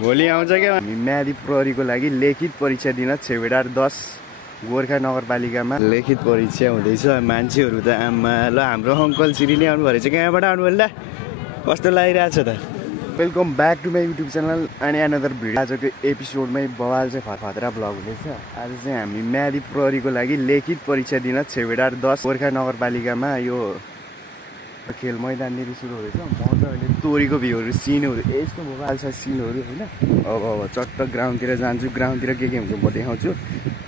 भोलि आउँछ क्या म्यादी प्रहरीको लागि लिखित परीक्षा दिन छेवेडार 10 गोर्खा नगरपालिकामा लिखित परीक्षा हुँदैछ। मान्छेहरू त आमा ल हाम्रो अङ्कल श्री नै आउनु भएछ। कहाँबाट आउनु होला कस्तो लागिरहेछ त। Welcome back to my YouTube channel अनि अनदर भिडियो। आजको एपिसोडमै बवाल चाहिँ फतरा ब्लग हुँदैछ। आज चाहिँ हामी म्यादी प्रहरीको लागि लिखित परीक्षा दिन छेवेडार 10 गोर्खा नगरपालिकामा यो खेल मैदानदेखि सुरु हुँदैछ। मजाले तोरीको भ्यूहरू सिनहरू यस्तो बवाल छ सिनहरू होइन। अब चट्ट ग्राउन्डतिर जान्छु। ग्राउन्डतिर के हुन्छ म देखाउँछु।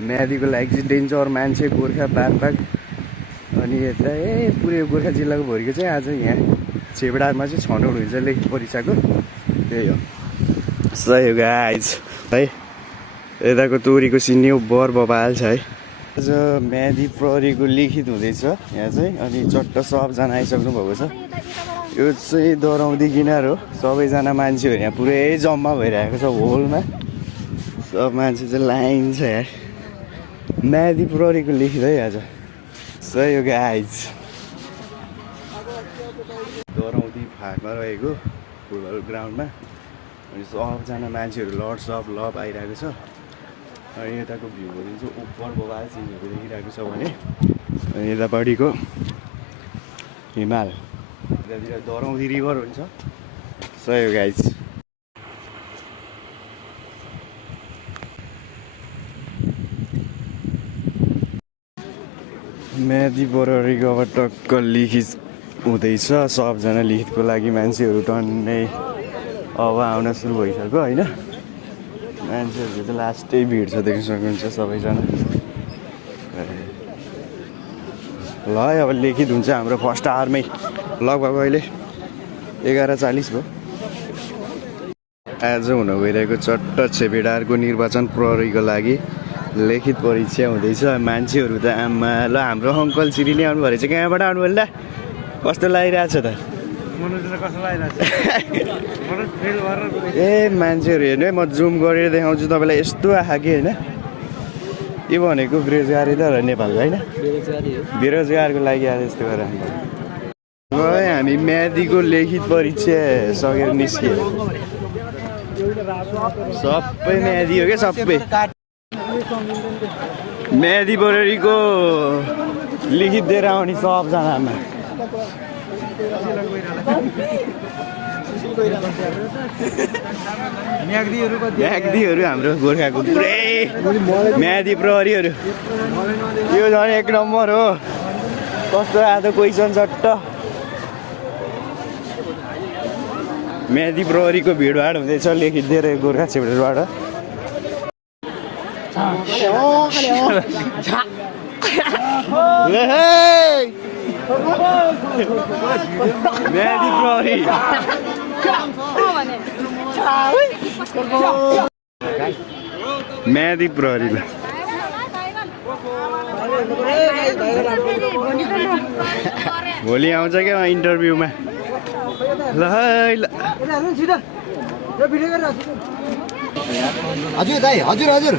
म्यादीको लागि चाहिँ डेन्जर मान्छे गोर्खा पारपाक अनि यता पुरै गोर्खा जिल्लाको भरिको चाहिँ आज यहाँ छेवेडारमा चाहिँ छनौट हुन्छ लिखित परीक्षाको। त्यही हो सही हो गाइज है। यताको तोरीको सिन्नी बर बबाल छ है। आज म्यादी प्रहरीको लिखित हुँदैछ यहाँ चाहिँ। अनि चट्ट सबजना आइसक्नु भएको छ। यो चाहिँ दराउँदी किनार हो। सबैजना मान्छेहरू यहाँ पुरै जम्मा भइरहेको छ होलमा। सब मान्छे चाहिँ लाइन छ यार। म्यादी प्रहरीको लिखित है आज। सही हो गाइज। दराउँदी फाटमा रहेको फुटबल ग्राउन्डमा अनि सबजना मान्छेहरू लभ आइरहेको छ। अनि यताको भ्यूहरू चाहिँ उपर बबाल सिनहरू देखिरहेको छ भने अनि यतापट्टिको हिमाल यतातिर दराउँदी रिभर हुन्छ। सही हो गाइज। म्यादी प्रहरीको अब टक्क लिखित हुँदैछ। सबजना लिखितको लागि मान्छेहरू टन्नै अब आउन सुरु भइसक्यो होइन। मान्छेहरूको चाहिँ लास्टै भिड छ देख्न सक्नुहुन्छ सबैजना। ल अब लिखित हुन्छ हाम्रो फर्स्ट आवरमै लगभग अहिले 11:40 भयो। आज हुन गइरहेको चट्ट छेवेडारको निर्वाचन प्रहरीको लागि लिखित परीक्षा हुँदैछ। मान्छेहरू त आमा ल हाम्रो अङ्कल श्री नै आउनु भएछ। कहाँबाट आउनु होला कस्तो लागिरहेछ त। ए मान्छेहरू हेर्नु है म जुम गरेर देखाउँछु तपाईँलाई। यस्तो आँखा कि होइन। के भनेको बेरोजगारी त नेपालको होइन। बेरोजगारको लागि आज यस्तो गरेर हामी म्यादीको लिखित परीक्षा सकेर निस्कियो। सबै म्यादी हो क्या सबै। म्यादी प्रहरीको लिखित दिएर आउने सबजनामा म्यादीहरू हाम्रो गोर्खाको पुरै म्यादी प्रहरीहरू। यो झन् एक नम्बर हो। कस्तो आएको क्वेसन चट्ट। म्यादी प्रहरीको भिडभाड हुँदैछ लिखित दिएर गोर्खा छेवेडारबाट। म्यादी प्रहरी म्यादी प्रहरीलाई भोलि आउँछ क्या इन्टरभ्यूमा। ल हजुर दाइ हजुर हजुर